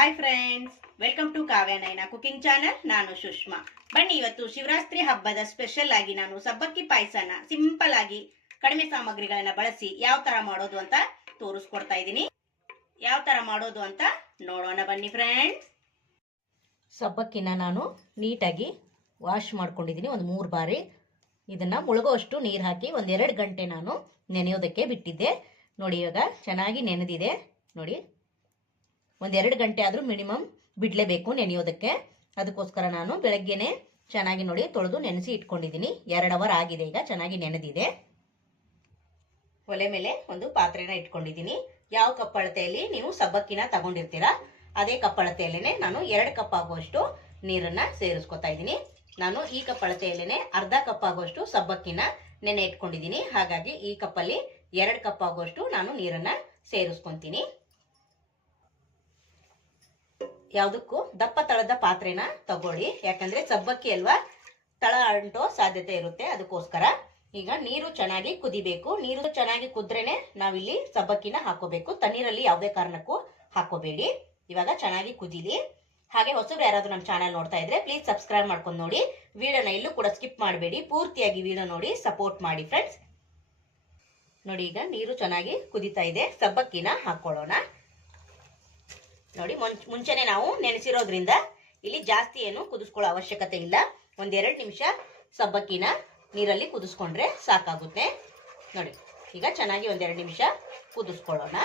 Hi friends welcome to Kavya Naina cooking channel ನಾನು ಸುಷ್ಮಾ. ಬನ್ನಿ, ಇವತ್ತು ಶಿವರಾತ್ರಿ ಹಬ್ಬದ ಸ್ಪೆಷಲ್ ಆಗಿ ನಾನು ಸಬ್ಬಕ್ಕಿ ಪಾಯಸನ ಸಿಂಪಲ್ ಆಗಿ ಕಡಿಮೆ ಸಾಮಗ್ರಿಗಳನ್ನ ಬಳಸಿ ಯಾವ ತರ ಮಾಡೋದು ಅಂತ ತೋರಿಸ್ಕೊಡ್ತಾ ಇದ್ದೀನಿ. ಯಾವ ತರ ಮಾಡೋದು ಅಂತ ನೋಡೋಣ ಬನ್ನಿ ಫ್ರೆಂಡ್ಸ್ ಸಬ್ಬಕ್ಕಿನ ನಾನು ನೀಟಾಗಿ ವಾಶ್ ಮಾಡ್ಕೊಂಡಿದ್ದೀನಿ ಒಂದು ಮೂರು ಬಾರಿ. ಇದನ್ನ ಮುಳುಗೋಷ್ಟು ನೀರು ಹಾಕಿ ಒಂದೆರಡು ಗಂಟೆ ನಾನು ನೆನೆಯೋದಕ್ಕೆ ಬಿಟ್ಟಿದ್ದೆ. ನೋಡಿ ಇವಾಗ ಚೆನ್ನಾಗಿ ನೆನೆದಿದೆ. ನೋಡಿ ಒಂದೆರಡು ಗಂಟೆ ಆದರೂ ಮಿನಿಮಮ್ ಬಿಡಲೇಬೇಕು ನೆನೆಯೋದಕ್ಕೆ. ಅದಕ್ಕೋಸ್ಕರ ನಾನು ಬೆಳಗ್ಗೆನೆ ಚೆನ್ನಾಗಿ ನೋಡಿ ತೊಳೆದು ನೆನೆಸಿ ಇಟ್ಕೊಂಡಿದ್ದೀನಿ. ಎರಡು ಅವರ್ ಆಗಿದೆ ಈಗ, ಚೆನ್ನಾಗಿ ನೆನೆದಿದೆ. ಒಲೆ ಮೇಲೆ ಒಂದು ಪಾತ್ರೆನ ಇಟ್ಕೊಂಡಿದ್ದೀನಿ. ಯಾವ ಕಪ್ಪಳತೆಯಲ್ಲಿ ನೀವು ಸಬ್ಬಕ್ಕಿನ ತಗೊಂಡಿರ್ತೀರಾ, ಅದೇ ಕಪ್ ಅಳತೆಯಲ್ಲೇನೆ ನಾನು ಎರಡು ಕಪ್ ಆಗುವಷ್ಟು ನೀರನ್ನ ಸೇರಿಸ್ಕೊತಾ ಇದ್ದೀನಿ. ನಾನು ಈ ಕಪ್ ಅಳತೆಯಲ್ಲೇನೆ ಅರ್ಧ ಕಪ್ ಆಗುವಷ್ಟು ಸಬ್ಬಕ್ಕಿನ ನೆನೆ ಇಟ್ಕೊಂಡಿದ್ದೀನಿ. ಹಾಗಾಗಿ ಈ ಕಪ್ಪಲ್ಲಿ ಎರಡು ಕಪ್ ಆಗುವಷ್ಟು ನಾನು ನೀರನ್ನ ಸೇರಿಸ್ಕೊಂತೀನಿ. ಯಾವುದಕ್ಕೂ ದಪ್ಪ ತಳದ ಪಾತ್ರೆನ ತಗೊಳ್ಳಿ. ಯಾಕಂದ್ರೆ ಸಬ್ಬಕ್ಕಿ ಅಲ್ವಾ, ತಳ ಅಂಟೋ ಸಾಧ್ಯತೆ ಇರುತ್ತೆ ಅದಕ್ಕೋಸ್ಕರ. ಈಗ ನೀರು ಚೆನ್ನಾಗಿ ಕುದಿಬೇಕು. ನೀರು ಚೆನ್ನಾಗಿ ಕುದ್ರೇನೆ ನಾವಿಲ್ಲಿ ಸಬ್ಬಕ್ಕಿನ ಹಾಕೋಬೇಕು. ತಣ್ಣೀರಲ್ಲಿ ಯಾವುದೇ ಕಾರಣಕ್ಕೂ ಹಾಕೋಬೇಡಿ. ಇವಾಗ ಚೆನ್ನಾಗಿ ಕುದಿಲಿ. ಹಾಗೆ ಹೊಸಬ್ರು ಯಾರಾದ್ರೂ ನಮ್ಮ ಚಾನಲ್ ನೋಡ್ತಾ ಇದ್ರೆ ಪ್ಲೀಸ್ ಸಬ್ಸ್ಕ್ರೈಬ್ ಮಾಡ್ಕೊಂಡು ನೋಡಿ. ವಿಡಿಯೋನ ಇಲ್ಲೂ ಕೂಡ ಸ್ಕಿಪ್ ಮಾಡಬೇಡಿ. ಪೂರ್ತಿಯಾಗಿ ವಿಡಿಯೋ ನೋಡಿ ಸಪೋರ್ಟ್ ಮಾಡಿ ಫ್ರೆಂಡ್ಸ್ ನೋಡಿ, ಈಗ ನೀರು ಚೆನ್ನಾಗಿ ಕುದಿತಾ ಇದೆ. ಸಬ್ಬಕ್ಕಿನ ಹಾಕೊಳ್ಳೋಣ. ನೋಡಿ ಮುಂಚೆನೆ ನಾವು ನೆನೆಸಿರೋದ್ರಿಂದ ಇಲ್ಲಿ ಜಾಸ್ತಿ ಏನು ಕುದಿಸ್ಕೊಳ್ಳೋ ಅವಶ್ಯಕತೆ ಇಲ್ಲ. ಒಂದೆರಡು ನಿಮಿಷ ಸಬ್ಬಕ್ಕಿನ ನೀರಲ್ಲಿ ಕುದಿಸ್ಕೊಂಡ್ರೆ ಸಾಕಾಗುತ್ತೆ. ನೋಡಿ, ಈಗ ಚೆನ್ನಾಗಿ ಒಂದೆರಡು ನಿಮಿಷ ಕುದಿಸ್ಕೊಳ್ಳೋಣ.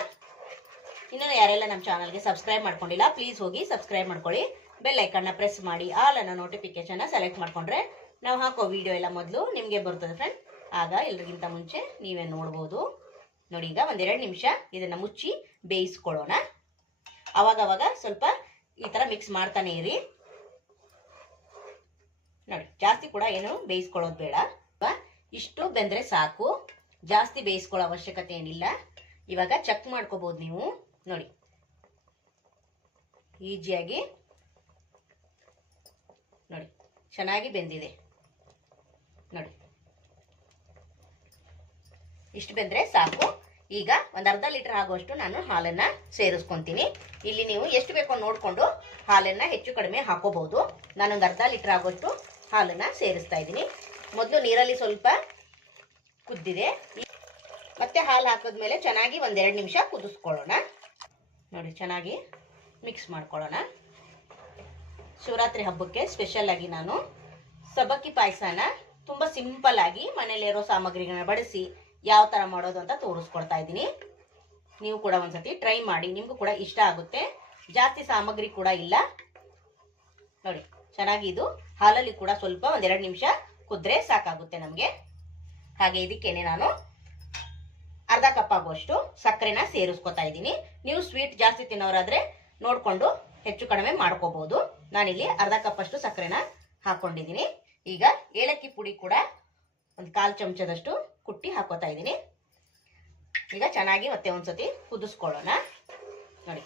ಇನ್ನೂ ಯಾರೆಲ್ಲ ನಮ್ಮ ಚಾನಲ್ಗೆ ಸಬ್ಸ್ಕ್ರೈಬ್ ಮಾಡ್ಕೊಂಡಿಲ್ಲ, ಪ್ಲೀಸ್ ಹೋಗಿ ಸಬ್ಸ್ಕ್ರೈಬ್ ಮಾಡ್ಕೊಳ್ಳಿ. ಬೆಲ್ ಐಕನ್ನ ಪ್ರೆಸ್ ಮಾಡಿ, ಆಲ್ ಅನ್ನೋ ನೋಟಿಫಿಕೇಶನ್ನ ಸೆಲೆಕ್ಟ್ ಮಾಡಿಕೊಂಡ್ರೆ ನಾವು ಹಾಕೋ ವಿಡಿಯೋ ಎಲ್ಲ ಮೊದಲು ನಿಮಗೆ ಬರ್ತದೆ ಫ್ರೆಂಡ್. ಆಗ ಎಲ್ರಿಗಿಂತ ಮುಂಚೆ ನೀವೇ ನೋಡ್ಬೋದು. ನೋಡಿ, ಈಗ ಒಂದೆರಡು ನಿಮಿಷ ಇದನ್ನು ಮುಚ್ಚಿ ಬೇಯಿಸ್ಕೊಳ್ಳೋಣ. ಅವಾಗ ಅವಾಗ ಸ್ವಲ್ಪ ಈ ತರ ಮಿಕ್ಸ್ ಮಾಡ್ತಾನೆ ಇರಿ. ನೋಡಿ, ಜಾಸ್ತಿ ಕೂಡ ಏನು ಬೇಯಿಸ್ಕೊಳ್ಳೋದು ಬೇಡ? ಇಷ್ಟು ಬೆಂದ್ರೆ ಸಾಕು. ಜಾಸ್ತಿ ಬೇಯಿಸ್ಕೊಳ್ಳೋ ಅವಶ್ಯಕತೆ ಏನಿಲ್ಲ. ಇವಾಗ ಚೆಕ್ ಮಾಡ್ಕೋಬಹುದು ನೀವು. ನೋಡಿ. ಈಜಿಯಾಗಿ. ನೋಡಿ, ಚೆನ್ನಾಗಿ ಬೆಂದಿದೆ. ನೋಡಿ. ಇಷ್ಟು ಬೆಂದ್ರೆ ಸಾಕು. ಈಗ ಒಂದ್ ಅರ್ಧ ಲೀಟರ್ ಆಗುವಷ್ಟು ನಾನು ಹಾಲನ್ನ ಸೇರಿಸ್ಕೊಂತೀನಿ. ಇಲ್ಲಿ ನೀವು ಎಷ್ಟು ಬೇಕೋ ನೋಡಿಕೊಂಡು ಹಾಲನ್ನ ಹೆಚ್ಚು ಕಡಿಮೆ ಹಾಕೋಬಹುದು. ನಾನೊಂದು ಅರ್ಧ ಲೀಟರ್ ಆಗುವಷ್ಟು ಹಾಲನ್ನ ಸೇರಿಸ್ತಾ ಇದ್ದೀನಿ. ಮೊದಲು ನೀರಲ್ಲಿ ಸ್ವಲ್ಪ ಕುದ್ದಿದೆ. ಮತ್ತೆ ಹಾಲು ಹಾಕಿದ್ಮೇಲೆ ಚೆನ್ನಾಗಿ ಒಂದೆರಡು ನಿಮಿಷ ಕುದಿಸ್ಕೊಳ್ಳೋಣ. ನೋಡಿ, ಚೆನ್ನಾಗಿ ಮಿಕ್ಸ್ ಮಾಡ್ಕೊಳ್ಳೋಣ. ಶಿವರಾತ್ರಿ ಹಬ್ಬಕ್ಕೆ ಸ್ಪೆಷಲ್ ಆಗಿ ನಾನು ಸಬಕ್ಕಿ ಪಾಯಸನ ತುಂಬಾ ಸಿಂಪಲ್ ಆಗಿ ಮನೇಲಿರೋ ಸಾಮಗ್ರಿಗಳನ್ನ ಬಳಸಿ ಯಾವ ತರ ಮಾಡೋದು ಅಂತ ತೋರಿಸ್ಕೊಡ್ತಾ ಇದ್ದೀನಿ. ನೀವು ಕೂಡ ಒಂದ್ಸತಿ ಟ್ರೈ ಮಾಡಿ. ನಿಮಗೂ ಕೂಡ ಇಷ್ಟ ಆಗುತ್ತೆ. ಜಾಸ್ತಿ ಸಾಮಗ್ರಿ ಕೂಡ ಇಲ್ಲ. ನೋಡಿ, ಚೆನ್ನಾಗಿ ಇದು ಹಾಲಲ್ಲಿ ಕೂಡ ಸ್ವಲ್ಪ ಒಂದೆರಡು ನಿಮಿಷ ಕುದ್ರೆ ಸಾಕಾಗುತ್ತೆ ನಮಗೆ. ಹಾಗೆ ಇದಕ್ಕೇನೆ ನಾನು ಅರ್ಧ ಕಪ್ ಆಗುವಷ್ಟು ಸಕ್ಕರೆನ ಸೇರಿಸ್ಕೊತಾ ಇದ್ದೀನಿ. ನೀವು ಸ್ವೀಟ್ ಜಾಸ್ತಿ ತಿನ್ನೋರಾದ್ರೆ ನೋಡ್ಕೊಂಡು ಹೆಚ್ಚು ಕಡಿಮೆ ಮಾಡ್ಕೋಬಹುದು ನಾನಿಲ್ಲಿ ಅರ್ಧ ಕಪ್ ಅಷ್ಟು ಸಕ್ಕರೆನ ಹಾಕೊಂಡಿದ್ದೀನಿ. ಈಗ ಏಲಕ್ಕಿ ಪುಡಿ ಕೂಡ ಒಂದು ಕಾಲು ಚಮಚದಷ್ಟು ಕುಟ್ಟಿ ಹಾಕೋತಾ ಇದ್ದೀನಿ. ಈಗ ಚೆನ್ನಾಗಿ ಮತ್ತೆ ಒಂದ್ಸತಿ ಕುದಿಸ್ಕೊಳ್ಳೋಣ. ನೋಡಿ.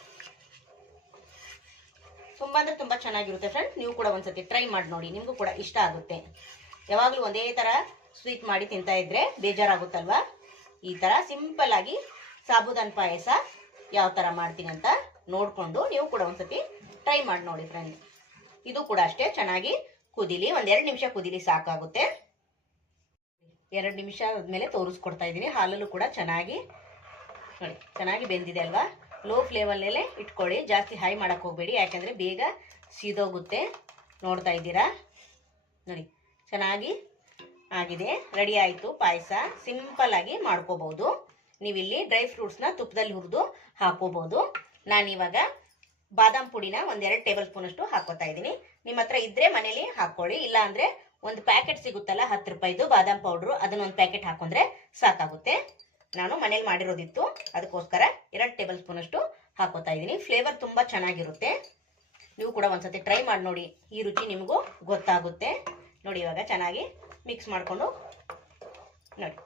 ತುಂಬಾ ಅಂದ್ರೆ ತುಂಬಾ ಚೆನ್ನಾಗಿರುತ್ತೆ ಫ್ರೆಂಡ್ ನೀವು ಕೂಡ ಒಂದ್ಸತಿ ಟ್ರೈ ಮಾಡಿ ನೋಡಿ. ನಿಮಗೂ ಕೂಡ ಇಷ್ಟ ಆಗುತ್ತೆ. ಯಾವಾಗಲೂ ಒಂದೇ ತರ ಸ್ವೀಟ್ ಮಾಡಿ ತಿಂತಾ ಇದ್ರೆ ಬೇಜಾರಾಗುತ್ತಲ್ವಾ? ಈ ತರ ಸಿಂಪಲ್ ಆಗಿ ಸಾಬುದಾನ್ ಪಾಯಸ ಯಾವ ತರ ಮಾಡ್ತೀನಿ ಅಂತ ನೋಡ್ಕೊಂಡು ನೀವು ಕೂಡ ಒಂದ್ಸತಿ ಟ್ರೈ ಮಾಡಿ ನೋಡಿ ಫ್ರೆಂಡ್ ಇದು ಕೂಡ ಅಷ್ಟೇ ಚೆನ್ನಾಗಿ ಕುದಿಲಿ, ಒಂದೆರಡು ನಿಮಿಷ ಕುದಿಲಿ ಸಾಕಾಗುತ್ತೆ. ಎರಡು ನಿಮಿಷ ಆದ್ಮೇಲೆ ತೋರಿಸ್ಕೊಡ್ತಾ ಇದ್ದೀನಿ. ಹಾಲಲ್ಲೂ ಕೂಡ ಚೆನ್ನಾಗಿ, ನೋಡಿ, ಚೆನ್ನಾಗಿ ಬೆಂದಿದೆ ಅಲ್ವಾ? ಲೋ ಫ್ಲೇಮಲ್ಲೇ ಇಟ್ಕೊಳ್ಳಿ. ಜಾಸ್ತಿ ಹೈ ಮಾಡೋಕ್ಕೆ ಹೋಗಬೇಡಿ. ಯಾಕೆಂದರೆ ಬೇಗ ಸೀದೋಗುತ್ತೆ. ನೋಡ್ತಾ ಇದ್ದೀರಾ? ನೋಡಿ, ಚೆನ್ನಾಗಿ ಆಗಿದೆ. ರೆಡಿ ಆಯಿತು ಪಾಯಸ. ಸಿಂಪಲ್ ಆಗಿ ಮಾಡ್ಕೋಬಹುದು. ನೀವಿಲ್ಲಿ ಡ್ರೈ ಫ್ರೂಟ್ಸ್ನ ತುಪ್ಪದಲ್ಲಿ ಹುರಿದು ಹಾಕೋಬಹುದು. ನಾನಿವಾಗ ಬಾದಾಮ್ ಪುಡಿನ ಒಂದೆರಡು ಟೇಬಲ್ ಸ್ಪೂನಷ್ಟು ಹಾಕೋತಾ ಇದ್ದೀನಿ. ನಿಮ್ಮ ಹತ್ರ ಇದ್ರೆ ಮನೇಲಿ ಹಾಕೊಳ್ಳಿ ಇಲ್ಲ ಅಂದ್ರೆ ಒಂದು ಪ್ಯಾಕೆಟ್ ಸಿಗುತ್ತಲ್ಲ, ಹತ್ತು ರೂಪಾಯಿದು ಬಾದಾಮ್ ಪೌಡ್ರು ಅದನ್ನ ಒಂದು ಪ್ಯಾಕೆಟ್ ಹಾಕೊಂಡ್ರೆ ಸಾಕಾಗುತ್ತೆ. ನಾನು ಮನೇಲಿ ಮಾಡಿರೋದಿತ್ತು, ಅದಕ್ಕೋಸ್ಕರ ಎರಡು ಟೇಬಲ್ ಸ್ಪೂನ್ ಅಷ್ಟು ಹಾಕೋತಾ ಇದ್ದೀನಿ. ಫ್ಲೇವರ್ ತುಂಬಾ ಚೆನ್ನಾಗಿರುತ್ತೆ. ನೀವು ಕೂಡ ಒಂದ್ಸತಿ ಟ್ರೈ ಮಾಡಿ ನೋಡಿ, ಈ ರುಚಿ ನಿಮಗೂ ಗೊತ್ತಾಗುತ್ತೆ. ನೋಡಿ ಇವಾಗ ಚೆನ್ನಾಗಿ ಮಿಕ್ಸ್ ಮಾಡಿಕೊಂಡು ನೋಡಿ.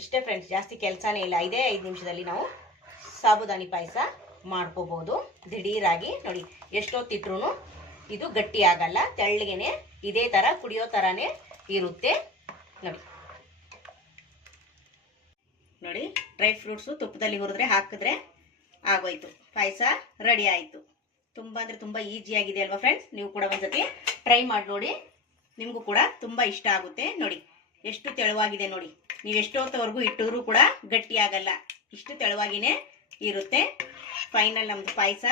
ಇಷ್ಟೇ ಫ್ರೆಂಡ್ಸ್ ಜಾಸ್ತಿ ಕೆಲಸನೇ ಇಲ್ಲ. ಇದೇ ಐದು ನಿಮಿಷದಲ್ಲಿ ನಾವು ಸಾಬುದಾನಿ ಪಾಯಸ ಮಾಡ್ಕೋಬಹುದು ದಿಢೀರಾಗಿ ನೋಡಿ ಎಷ್ಟೊತ್ತಿಟ್ರು ಇದು ಗಟ್ಟಿ ಆಗಲ್ಲ ತೆಳ್ಳಗೆನೆ, ಇದೇ ತರ ಕುಡಿಯೋ ತರಾನೇ ಇರುತ್ತೆ. ನೋಡಿ. ನೋಡಿ ಡ್ರೈ ಫ್ರೂಟ್ಸು ತುಪ್ಪದಲ್ಲಿ ಹುರಿದ್ರೆ ಹಾಕಿದ್ರೆ ಆಗೋಯ್ತು. ಪಾಯಸ ರೆಡಿ ಆಯಿತು. ತುಂಬ ಅಂದರೆ ತುಂಬ ಆಗಿದೆ ಅಲ್ವಾ ಫ್ರೆಂಡ್ಸ್ ನೀವು ಕೂಡ ಒಂದ್ಸತಿ ಟ್ರೈ ಮಾಡಿ ನೋಡಿ. ನಿಮಗೂ ಕೂಡ ತುಂಬ ಇಷ್ಟ ಆಗುತ್ತೆ. ನೋಡಿ, ಎಷ್ಟು ತೆಳುವಾಗಿದೆ ನೋಡಿ. ನೀವು ಎಷ್ಟೊತ್ತವರೆಗೂ ಇಟ್ಟಿದ್ರು ಕೂಡ ಗಟ್ಟಿ ಆಗಲ್ಲ ಇಷ್ಟು ತೆಳುವಾಗಿನೇ ಇರುತ್ತೆ. ಫೈನಲ್ ನಮ್ಮದು ಪಾಯಸ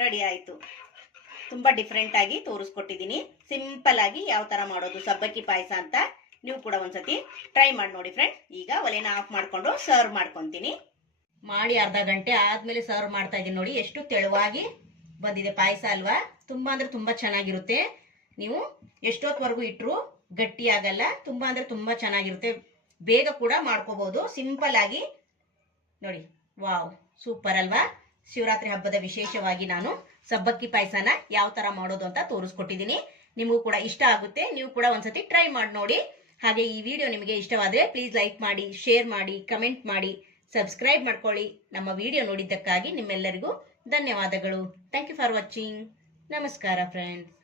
ರೆಡಿ ಆಯಿತು. ತುಂಬ ಡಿಫ್ರೆಂಟ್ ಆಗಿ ತೋರಿಸ್ಕೊಟ್ಟಿದ್ದೀನಿ ಸಿಂಪಲ್ ಆಗಿ ಯಾವ ಥರ ಮಾಡೋದು, ಸಬ್ಬಕ್ಕಿ ಪಾಯಸ ಅಂತ ನೀವು ಕೂಡ ಒಂದ್ಸತಿ ಟ್ರೈ ಮಾಡಿ ನೋಡಿ ಫ್ರೆಂಡ್ ಈಗ ಒಲೆನ ಆಫ್ ಮಾಡಿಕೊಂಡು ಸರ್ವ್ ಮಾಡ್ಕೊತೀನಿ. ಮಾಡಿ ಅರ್ಧ ಗಂಟೆ ಆದ್ಮೇಲೆ ಸರ್ವ್ ಮಾಡ್ತಾ ಇದ್ದೀನಿ ನೋಡಿ. ಎಷ್ಟು ತೆಳುವಾಗಿ ಬಂದಿದೆ ಪಾಯಸ ಅಲ್ವಾ? ತುಂಬಾ ಅಂದ್ರೆ ತುಂಬಾ ಚೆನ್ನಾಗಿರುತ್ತೆ. ನೀವು ಎಷ್ಟೊತ್ತವರೆಗೂ ಇಟ್ಟರು ಗಟ್ಟಿ ಆಗಲ್ಲ. ತುಂಬಾ ಅಂದ್ರೆ ತುಂಬಾ ಚೆನ್ನಾಗಿರುತ್ತೆ. ಬೇಗ ಕೂಡ ಮಾಡ್ಕೋಬಹುದು ಸಿಂಪಲ್ ಆಗಿ ನೋಡಿ. ವಾವ್ ಸೂಪರ್ ಅಲ್ವಾ? ಶಿವರಾತ್ರಿ ಹಬ್ಬದ ವಿಶೇಷವಾಗಿ ನಾನು ಸಬ್ಬಕ್ಕಿ ಪಾಯಸನ ಯಾವ ತರ ಮಾಡೋದು ಅಂತ ತೋರಿಸ್ಕೊಟ್ಟಿದ್ದೀನಿ. ನಿಮಗೂ ಕೂಡ ಇಷ್ಟ ಆಗುತ್ತೆ. ನೀವು ಕೂಡ ಒಂದ್ಸತಿ ಟ್ರೈ ಮಾಡಿ ನೋಡಿ. ಹಾಗೆ ಈ ವಿಡಿಯೋ ನಿಮಗೆ ಇಷ್ಟವಾದ್ರೆ ಪ್ಲೀಸ್ ಲೈಕ್ ಮಾಡಿ ಶೇರ್ ಮಾಡಿ ಕಮೆಂಟ್ ಮಾಡಿ ಸಬ್ಸ್ಕ್ರೈಬ್ ಮಾಡ್ಕೊಳ್ಳಿ. ನಮ್ಮ ವಿಡಿಯೋ ನೋಡಿದ್ದಕ್ಕಾಗಿ ನಿಮ್ಮೆಲ್ಲರಿಗೂ ಧನ್ಯವಾದಗಳು. ಥ್ಯಾಂಕ್ ಯು ಫಾರ್ ವಾಚಿಂಗ್ ನಮಸ್ಕಾರ ಫ್ರೆಂಡ್ಸ್